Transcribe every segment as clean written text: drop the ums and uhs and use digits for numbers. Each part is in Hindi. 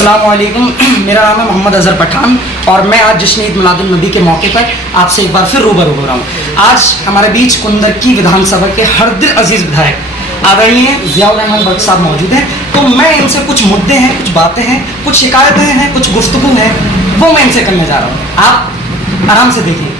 अस्सलाम वालेकुम। मेरा नाम है मोहम्मद अज़हर पठान और मैं आज जश्न ईद मिलादुन नबी के मौके पर आपसे एक बार फिर रूबरू हो रहा हूँ। आज हमारे बीच कुंदरकी विधानसभा के हरदिल अजीज़ विधायक आदरणीय ज़ियाउर रहमान भट्ट साहब मौजूद हैं। तो मैं इनसे कुछ मुद्दे हैं, कुछ बातें हैं, कुछ शिकायतें हैं, कुछ गुफ्तगू है, वो मैं इनसे करने जा रहा हूँ। आप आराम से देखिए।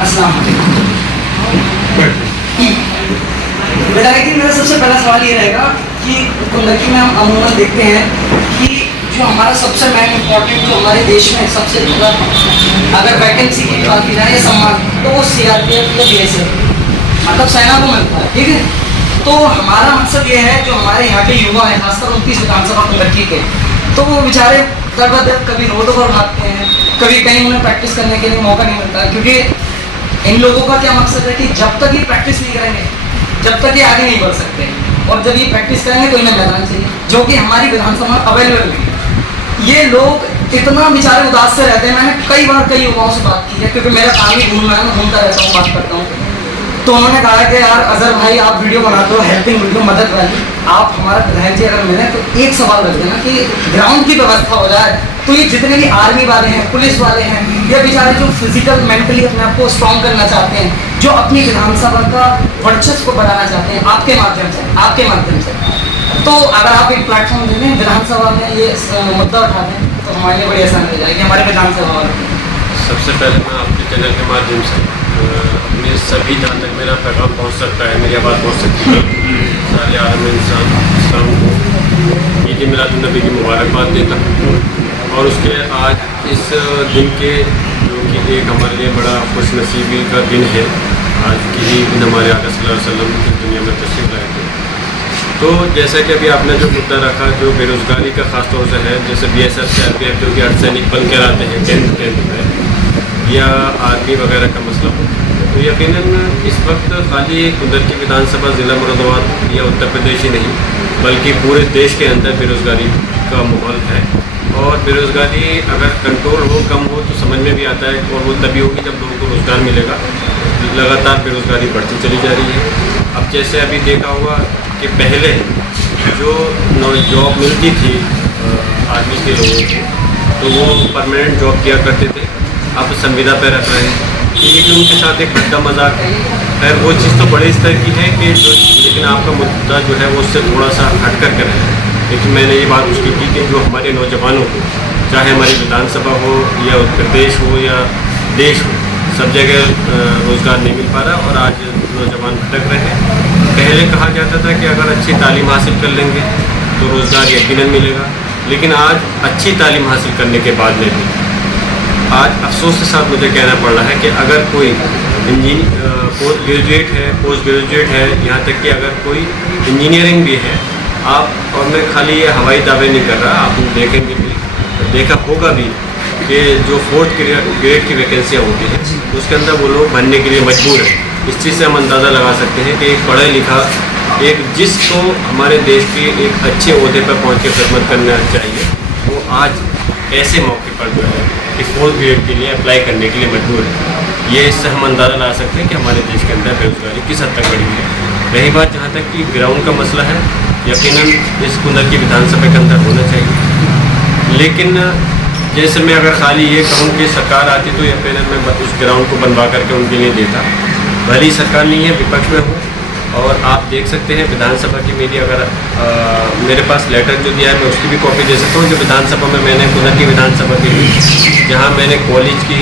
अस्सलाम वालेकुम। विधायक जी, मेरा सबसे पहला सवाल ये रहेगा कि कुंदरकी में हम अमूमन देखते हैं कि जो हमारा सबसे मेन इम्पोर्टेंट जो हमारे देश में सबसे ज़्यादा अगर वैकेंसी की बात की जाए या सम्मान तो वो CRPF या BSF मतलब सेना को मिलता है, ठीक है। तो हमारा मकसद ये है जो हमारे यहाँ के युवा हैं, खासकर 29 विधानसभा कुंदरकी के, तो वो बेचारे दर बदर कभी रोडों पर भागते हैं, कभी कहीं उन्हें प्रैक्टिस करने के लिए मौका नहीं मिलता है। क्योंकि इन लोगों का क्या मकसद है कि जब तक ये प्रैक्टिस नहीं करेंगे जब तक ये आगे नहीं बढ़ सकते, और जब ये प्रैक्टिस करेंगे तो इन्हें मैदान चाहिए, जो कि हमारी विधानसभा में अवेलेबल नहीं है। ये लोग इतना बेचारे उदास से रहते हैं। मैंने कई बार कई युवाओं से बात की है, क्योंकि मेरा काम ही घूमना है, मैं घूमता रहता हूँ, बात करता हूँ। तो उन्होंने कहा कि यार अजहर भाई, आप वीडियो बनाते हो, हेल्पिंग वीडियो, मदद वाली, आप हमारा विधायक जी अगर मिले तो एक सवाल रख देना कि ग्राउंड की व्यवस्था हो जाए तो ये जितने भी आर्मी वाले हैं, पुलिस वाले हैं, या बेचारे जो फिजिकल मेंटली अपने आप को स्ट्रॉन्ग करना चाहते हैं, जो अपनी विधानसभा का वर्चस्व को बढ़ाना चाहते हैं आपके माध्यम से, तो अगर आप एक प्लेटफॉर्म दे दें विधानसभा में ये मुद्दा उठा दें तो हमारे लिए बड़ी आसान हो जाएगी हमारे विधानसभा वालों। सबसे पहले मैं आपके चैनल के माध्यम से अपने सभी जहाँ तक मेरा पैगाम पहुँच सकता है, मेरी आवाज़ पहुँच सकती है, सारे आलम इंसान इस्लाम को ईद मिलादुन नबी की मुबारकबाद देता हूँ। और उसके आज इस दिन के जो कि एक हमारे लिए बड़ा खुशनसीबी का दिन है, आज की ही दिन हमारे आका सल्लल्लाहु अलैहि वसल्लम की दुनिया में तशरीफ़ लाए थे। तो जैसा कि अभी आपने जो मुद्दा रखा जो बेरोज़गारी का ख़ास तौर से है, जैसे BSF CRPF जो कि अर्धसैनिक बल कहलाते हैं, टेंथ में, या आर्मी वगैरह का मसला हो, तो यकीनन इस वक्त खाली कुंदरकी विधानसभा ज़िला मुरादाबाद या उत्तर प्रदेश ही नहीं बल्कि पूरे देश के अंदर बेरोज़गारी का माहौल है। और बेरोज़गारी अगर कंट्रोल हो, कम हो तो समझ में भी आता है, और वो तभी होगी जब लोगों को रोज़गार मिलेगा। लगातार बेरोज़गारी बढ़ती चली जा रही है। अब जैसे अभी देखा होगा कि पहले जो जॉब मिलती थी आर्मी के लोगों को, तो वो परमानेंट जॉब किया करते थे, अब संविदा पे रख रहे हैं। लेकिन उनके साथ एक भद्दा मजाक है। खैर वो चीज़ तो बड़े स्तर की है कि लेकिन आपका मुद्दा जो है वो उससे थोड़ा सा हट कर रहे हैं। लेकिन मैंने ये बात उसकी की कि जो हमारे नौजवानों को, चाहे हमारी विधानसभा हो या उत्तर प्रदेश हो या देश हो, सब जगह रोज़गार नहीं मिल पा रहा और आज नौजवान भटक रहे हैं। पहले कहा जाता था कि अगर अच्छी तालीम हासिल कर लेंगे तो रोज़गार यकीनन मिलेगा, लेकिन आज अच्छी तालीम हासिल करने के बाद में भी आज अफसोस के साथ मुझे कहना पड़ रहा है कि अगर कोई पोस्ट ग्रेजुएट है, पोस्ट ग्रेजुएट है, यहाँ तक कि अगर कोई इंजीनियरिंग भी है, आप, और मैं खाली ये हवाई दावे नहीं कर रहा, आप देखेंगे भी, देखा होगा भी कि जो 4th ग्रेड की वैकेंसियाँ होती हैं उसके अंदर वो लोग भरने के लिए मजबूर हैं। इस चीज़ से हम अंदाज़ा लगा सकते हैं कि एक पढ़ा लिखा एक जिसको हमारे देश के एक अच्छे ओहदे पर पहुँच के खिदमत करना चाहिए, वो आज ऐसे मौके पर जो है कि 4th ग्रेड के लिए अप्लाई करने के लिए मजबूर है। ये इससे हम अंदाज़ा लगा सकते हैं कि हमारे देश के अंदर बेरोज़गारी किस हद तक बढ़ी है। रही बात जहाँ तक कि ग्राउंड का मसला है, यकीनन इस कुंदरकी विधानसभा के अंदर होना चाहिए। लेकिन जैसे मैं अगर खाली ये कहूँ कि सरकार आती तो यकीनन मैं उस ग्राउंड को बनवा करके उनके लिए देता। भली सरकार नहीं है, विपक्ष में हूँ, और आप देख सकते हैं विधानसभा की मेरी अगर मेरे पास लेटर जो दिया है मैं उसकी भी कॉपी दे सकता हूँ। जो विधानसभा में मैंने कुंदरकी विधानसभा के लिए जहाँ मैंने कॉलेज की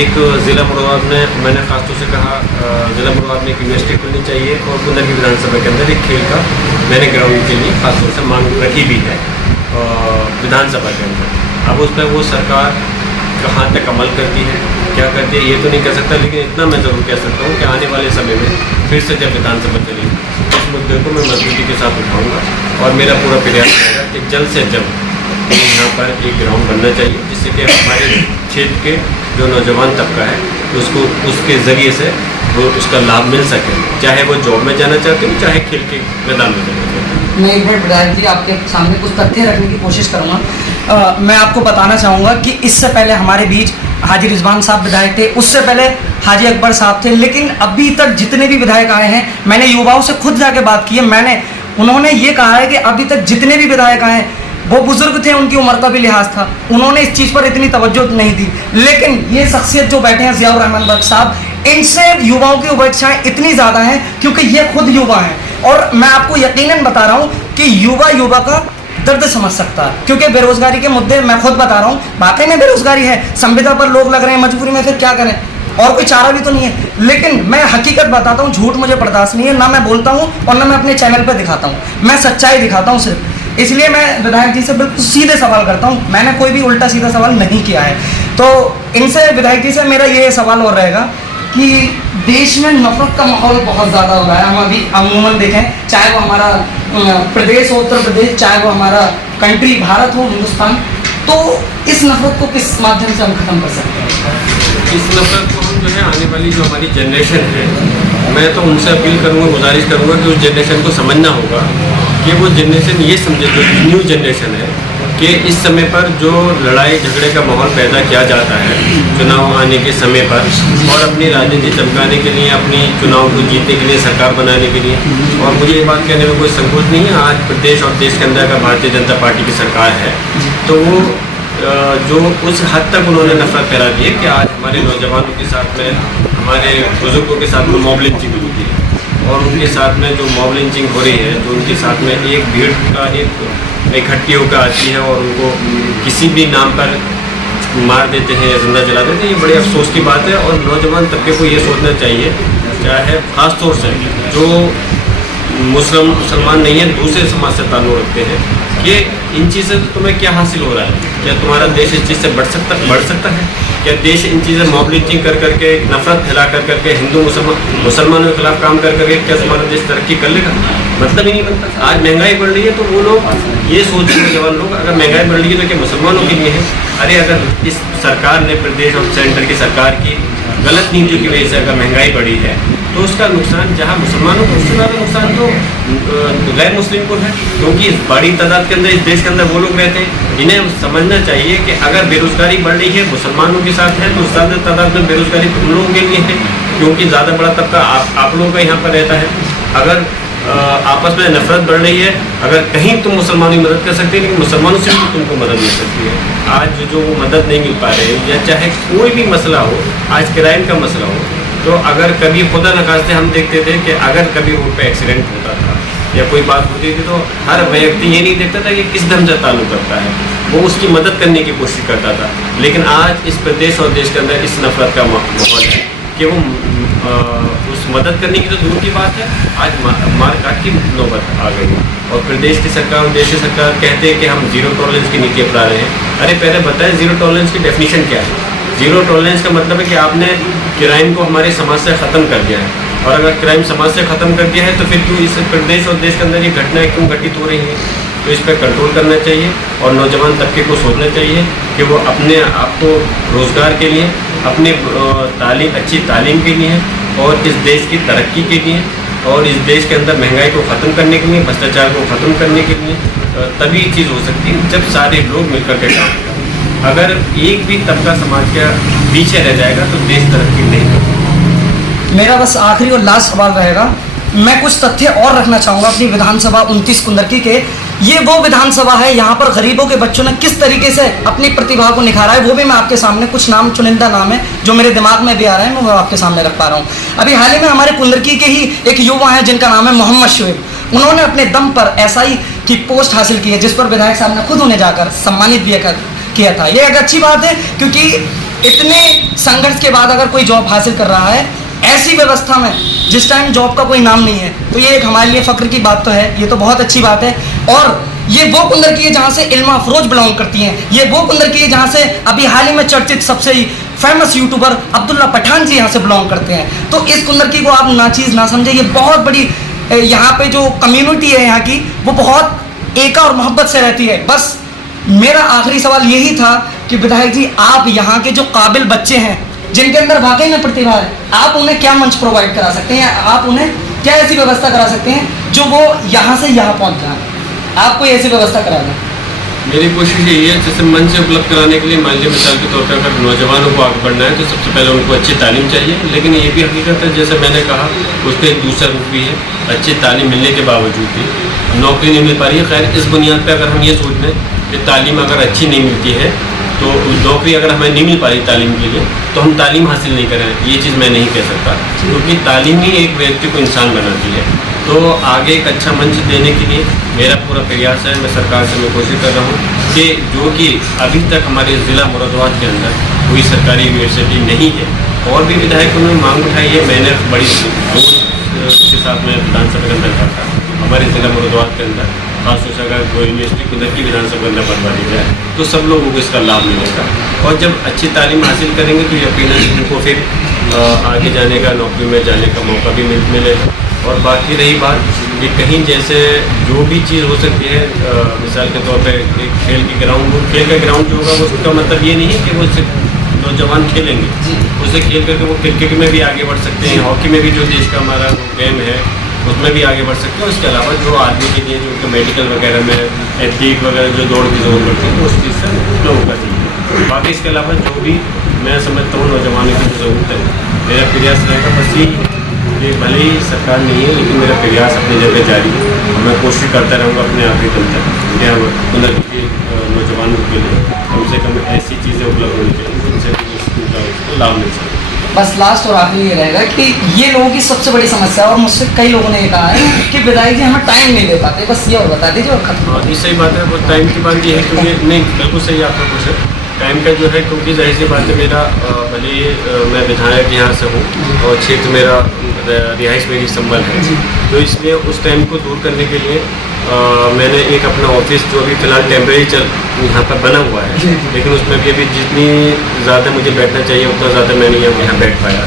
एक ज़िला मुरादाबाद में मैंने खासतौर से कहा ज़िला मुरादाबाद में एक यूनिवर्सिटी खुलनी चाहिए, और कुंदरकी विधानसभा के अंदर एक खेल का मैंने ग्राउंड के लिए खासतौर से मांग रखी भी है विधानसभा के अंदर। अब उस पर वो सरकार कहाँ तक अमल करती है, क्या करती है, ये तो नहीं कह सकता, लेकिन इतना मैं ज़रूर कह सकता हूँ कि आने वाले समय में फिर से जब विधानसभा चलेगी इस मुद्दे को मैं मजबूती के साथ उठाऊँगा, और मेरा पूरा प्रयास रहेगा कि जल्द से जल्द यहाँ पर एक ग्राउंड बनना चाहिए, जिससे कि हमारे क्षेत्र के जो नौजवान तबका है उसको उसके ज़रिए से वो उसका लाभ मिल सके, चाहे वो जॉब में जाना चाहते हो, चाहे खेल के मैदान में जाना चाहते हो। मैं एक बार विधायक जी आपके सामने कुछ तथ्य रखने की कोशिश करूँगा। मैं आपको बताना चाहूँगा कि इससे पहले हमारे बीच हाजी रिजवान साहब विधायक थे, उससे पहले हाजी अकबर साहब थे, लेकिन अभी तक जितने भी विधायक आए हैं, मैंने युवाओं से खुद जाके बात की है, उन्होंने ये कहा है कि अभी तक जितने भी विधायक आए हैं वो बुजुर्ग थे, उनकी उम्र का भी लिहाज था, उन्होंने इस चीज़ पर इतनी तवज्जो नहीं दी। लेकिन ये शख्सियत जो बैठे हैं ज़ियाउर रहमान बख्श साहब, इनसे युवाओं की अपेक्षाएं इतनी ज़्यादा हैं क्योंकि ये खुद युवा हैं। और मैं आपको यकीनन बता रहा हूँ कि युवा का दर्द समझ सकता है, क्योंकि बेरोजगारी के मुद्दे मैं खुद बता रहा हूँ, वाकई में बेरोजगारी है, संविदा पर लोग लग रहे हैं मजबूरी में, फिर क्या करें, और कोई चारा भी तो नहीं है। लेकिन मैं हकीकत बताता हूँ, झूठ मुझे बर्दाश्त नहीं है, ना मैं बोलता हूँ और ना मैं अपने चैनल पर दिखाता हूँ, मैं सच्चाई दिखाता हूँ सिर्फ। इसलिए मैं विधायक जी से बिल्कुल सीधे सवाल करता हूँ, मैंने कोई भी उल्टा सीधा सवाल नहीं किया है। तो इनसे, विधायक जी से मेरा ये सवाल और रहेगा कि देश में नफरत का माहौल बहुत ज़्यादा हो रहा है। हम अभी अमूमन देखें, चाहे वो हमारा प्रदेश हो उत्तर प्रदेश, चाहे वो हमारा कंट्री भारत हो हिंदुस्तान, तो इस नफरत को किस माध्यम से हम खत्म कर सकते हैं? इस नफरत को हम जो है, आने वाली जो हमारी जनरेशन है, मैं तो उनसे अपील करूँगा, गुजारिश करूँगा कि उस जनरेशन को समझना होगा कि वो जनरेशन ये समझे, जो न्यू जनरेशन है, कि इस समय पर जो लड़ाई झगड़े का माहौल पैदा किया जाता है चुनाव आने के समय पर, और अपनी राजनीति चमकाने के लिए, अपनी चुनाव को जीतने के लिए, सरकार बनाने के लिए, और मुझे ये बात कहने में कोई संकोच नहीं है, आज प्रदेश और देश के अंदर का भारतीय जनता पार्टी की सरकार है, तो वो जो उस हद तक उन्होंने नफरत फैला दी है कि आज हमारे नौजवानों के साथ में, हमारे बुजुर्गों के साथ में मॉब लिंचिंग होती है, और उनके साथ में जो मॉब लिंचिंग हो रही है, जो उनके साथ में एक भीड़ का इकट्ठी होकर आती है और उनको किसी भी नाम पर मार देते हैं या जिंदा जला देते हैं, ये बड़े अफसोस की बात है। और नौजवान तबके को ये सोचना चाहिए, चाहे खास तौर से जो मुसलमान नहीं है, दूसरे समाज से ताल्लुक़ रखते हैं, कि इन चीज़ों से तुम्हें क्या हासिल हो रहा है? क्या तुम्हारा देश इस चीज़ से बढ़ सकता है? क्या देश इन चीज़ें मॉब लिंचिंग कर करके, नफरत फैला कर करके, हिंदू मुसलमानों के खिलाफ काम कर करके क्या तुम्हारा देश तरक्की कर लेगा? मतलब ही नहीं बनता। आज महंगाई बढ़ रही है तो वो लोग ये सोच रहे हैं, जवान लोग, अगर महंगाई बढ़ रही है तो क्या मुसलमानों के लिए है? अरे अगर इस सरकार ने, प्रदेश और सेंटर की सरकार की गलत नीतियों की वजह से अगर महंगाई बढ़ी है, तो उसका नुकसान जहाँ मुसलमानों को, उससे ज़्यादा नुकसान तो गैर मुस्लिम को है, क्योंकि बड़ी तादाद के अंदर इस देश के अंदर वो लोग रहते हैं। इन्हें समझना चाहिए कि अगर बेरोजगारी बढ़ रही है, मुसलमानों के साथ है, तो ज़्यादा तादाद में बेरोजगारी उन लोगों के लिए है, क्योंकि ज़्यादा बड़ा तबका आप लोगों का यहाँ पर रहता है। अगर आपस में नफरत बढ़ रही है, अगर कहीं तुम मुसलमानों की मदद कर सकते हैं, लेकिन मुसलमानों से भी तुमको मदद मिल सकती है। आज जो वो मदद नहीं मिल पा रहे, या चाहे कोई भी मसला हो, आज क्राइम का मसला हो, तो अगर कभी खुदा न खास्ते हम देखते थे कि अगर कभी रोड पे एक्सीडेंट होता था या कोई बात होती थी, तो हर व्यक्ति ये नहीं देखता था कि किस धर्म से ताल्लुक़ रखता है, वो उसकी मदद करने की कोशिश करता था। लेकिन आज इस प्रदेश और देश के अंदर इस नफरत का माहौल है कि वो उस मदद करने की तो दूर की बात है, आज मारकाट की नौबत आ गई है। और प्रदेश की सरकार और देश की सरकार कहते हैं कि हम जीरो टॉलरेंस की नीति अपना रहे हैं। अरे पहले बताएं जीरो टॉलरेंस की डेफिनेशन क्या है? जीरो टॉलरेंस का मतलब है कि आपने क्राइम को हमारे समाज से ख़त्म कर दिया है, और अगर क्राइम समाज से ख़त्म कर दिया है तो फिर क्यों इस प्रदेश और देश के अंदर ये घटनाएं क्यों घटित हो रही हैं? तो इस पर कंट्रोल करना चाहिए, और नौजवान तबके को सोचना चाहिए कि वो अपने आप को रोज़गार के लिए, अपने अच्छी तालीम के लिए, और इस देश की तरक्की के लिए, और इस देश के अंदर महंगाई को ख़त्म करने के लिए, भ्रष्टाचार को ख़त्म करने के लिए, तभी चीज़ हो सकती है जब सारे लोग मिलकर के काम करें। अगर एक भी तबका समाज का पीछे रह जाएगा तो देश तरक्की नहीं करेगा। मेरा बस आखिरी और लास्ट सवाल रहेगा, मैं कुछ तथ्य और रखना चाहूँगा अपनी विधानसभा 29 कुंदरकी के। ये वो विधानसभा है, यहाँ पर गरीबों के बच्चों ने किस तरीके से अपनी प्रतिभा को निखारा है, वो भी मैं आपके सामने, कुछ नाम, चुनिंदा नाम है जो मेरे दिमाग में भी आ रहे हैं, मैं आपके सामने रख पा रहा हूँ। अभी हाल ही में हमारे कुंदरकी के ही एक युवा हैं जिनका नाम है मोहम्मद शुएब। उन्होंने अपने दम पर SI की पोस्ट हासिल की है, जिस पर विधायक साहब ने खुद उन्हें जाकर सम्मानित भी किया था। ये एक अच्छी बात है, क्योंकि इतने संघर्ष के बाद अगर कोई जॉब हासिल कर रहा है ऐसी व्यवस्था में जिस टाइम जॉब का कोई नाम नहीं है, तो ये एक हमारे लिए फ़ख्र की बात तो है, ये तो बहुत अच्छी बात है। और ये वो कुंदरकी है जहाँ से इल्मा अफरोज बिलोंग करती हैं, ये वो कुंदरकी है जहाँ से अभी हाल ही में चर्चित सबसे ही फेमस यूट्यूबर अब्दुल्ला पठान जी यहाँ से बिलोंग करते हैं। तो इस कुंदरकी को आप नाचीज़ ना समझे, ये बहुत बड़ी, यहाँ पे जो कम्युनिटी है यहाँ की, वो बहुत एका और मोहब्बत से रहती है। बस मेरा आखिरी सवाल यही था कि विधायक जी, आप यहाँ के जो काबिल बच्चे हैं जिनके अंदर वाकई में प्रतिभा है, आप उन्हें क्या मंच प्रोवाइड करा सकते हैं, आप उन्हें क्या ऐसी व्यवस्था करा सकते हैं जो वो यहाँ से यहाँ पहुँच जाए? आप कोई ऐसी व्यवस्था करा दें। मेरी कोशिश यही है, जैसे मंच उपलब्ध कराने के लिए मान लीजिए मिसाल के तौर पर अगर नौजवानों को आगे बढ़ना है तो सबसे पहले उनको अच्छी तालीम चाहिए। लेकिन ये भी हकीकत है, जैसे मैंने कहा, उसका एक दूसरा रूप भी है, अच्छी तालीम मिलने के बावजूद भी नौकरी नहीं मिल पा रही है। खैर इस बुनियाद पर अगर हम ये सोच लें कि तालीम अगर अच्छी नहीं मिलती है तो नौकरी अगर हमें नहीं मिल पा रही तालीम के लिए तो हम तालीम हासिल नहीं करें, ये चीज़ मैं नहीं कह सकता, क्योंकि तालीम ही एक व्यक्ति को इंसान बनाती है। तो आगे एक अच्छा मंच देने के लिए मेरा पूरा प्रयास है, मैं सरकार से मैं कोशिश कर रहा हूँ कि जो कि अभी तक हमारे ज़िला मुरादाबाद के अंदर कोई सरकारी यूनिवर्सिटी नहीं है, और भी विधायकों ने मांग उठाई है, मैंने बड़ी जोश के साथ मैं विधानसभा के अंदर कहा था हमारे ज़िला मुरादाबाद के अंदर खासतौर से अगर कोई यूनिवर्सिटी उधर की विधानसभा के अंदर बनवा दी जाए तो सब लोगों को इसका लाभ मिलेगा, और जब अच्छी तालीम हासिल करेंगे तो यकीनन उनको फिर आगे जाने का, नौकरी में जाने का मौका भी मिलेगा। और बाकी रही बात कि कहीं जैसे जो भी चीज़ हो सकती है, मिसाल के तौर पे एक खेल की ग्राउंड, खेल का ग्राउंड जो होगा उसका मतलब ये नहीं है कि वो सिर्फ नौजवान खेलेंगे, उसे खेल करके वो क्रिकेट में भी आगे बढ़ सकते हैं, हॉकी में भी जो देश का हमारा गेम है उसमें भी आगे बढ़ सकते हैं। उसके अलावा जो आदमी के लिए जो मेडिकल वगैरह में एथलीट वगैरह जो दौड़ की जरूरत पड़ती है तो उस चीज़ से मुक्त होगा चाहिए। बाकी इसके अलावा जो भी मैं समझता हूँ नौजवानों की जो ज़रूरत है, मेरा प्रयास रहेगा बस ये भले ही सरकार नहीं है लेकिन मेरा प्रयास अपनी जगह जारी है और मैं कोशिश करता रहूँगा अपने आखिरी दम तक क्या हुनर के नौजवानों के लिए कम से कम ऐसी चीज़ें उपलब्ध होनी चाहिए जिनसे उसको लाभ मिल सके। बस लास्ट और आखिरी ये रहेगा कि ये लोगों की सबसे बड़ी समस्या, और मुझसे कई लोगों ने ये कहा है कि विधायक जी हमें टाइम नहीं दे पाते, बस ये और बता दीजिए और खत्म। हाँ जी, सही बात है। वो टाइम की बात ये है क्योंकि नहीं बिल्कुल सही आपका क्वेश्चन, टाइम का जो है क्योंकि जाहिर सी बात है मेरा भले मैं विधायक यहाँ से हूँ और क्षेत्र मेरा रिहाइश मेरी संबल है, तो इसलिए उस टाइम को दूर करने के लिए मैंने एक अपना ऑफिस जो अभी फ़िलहाल टेम्परेरी यहाँ पर बना हुआ है, लेकिन उसमें भी अभी जितनी ज़्यादा मुझे बैठना चाहिए उतना ज़्यादा मैं नहीं यहाँ बैठ पाया,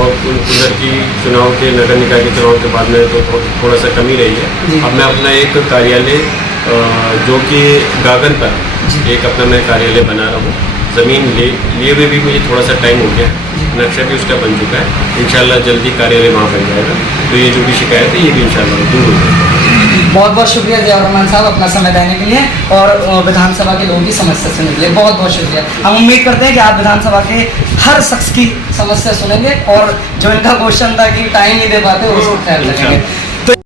और उधर की चुनाव के नगर निकाय के चुनाव के बाद में तो थोड़ा सा कमी रही है। अब मैं अपना एक कार्यालय जो कि गागन पर एक अपना मैं कार्यालय बना रहा हूँ, ज़मीन लिए हुए भी मुझे थोड़ा सा टाइम हो गया, नक्शा भी उसका बन चुका है, इंशाल्लाह जल्दी कार्यालय वहाँ बन जाएगा, तो ये जो भी शिकायत है ये भी इंशाल्लाह दूर हो जाएगी। बहुत बहुत शुक्रिया ज़ियाउर रहमान साहब अपना समय देने के लिए और विधानसभा के लोगों की समस्या सुनने के लिए बहुत बहुत शुक्रिया। हम उम्मीद करते हैं कि आप विधानसभा के हर शख्स की समस्या सुनेंगे और जो इनका क्वेश्चन था कि टाइम नहीं दे पाते उसको ख्याल रखेंगे।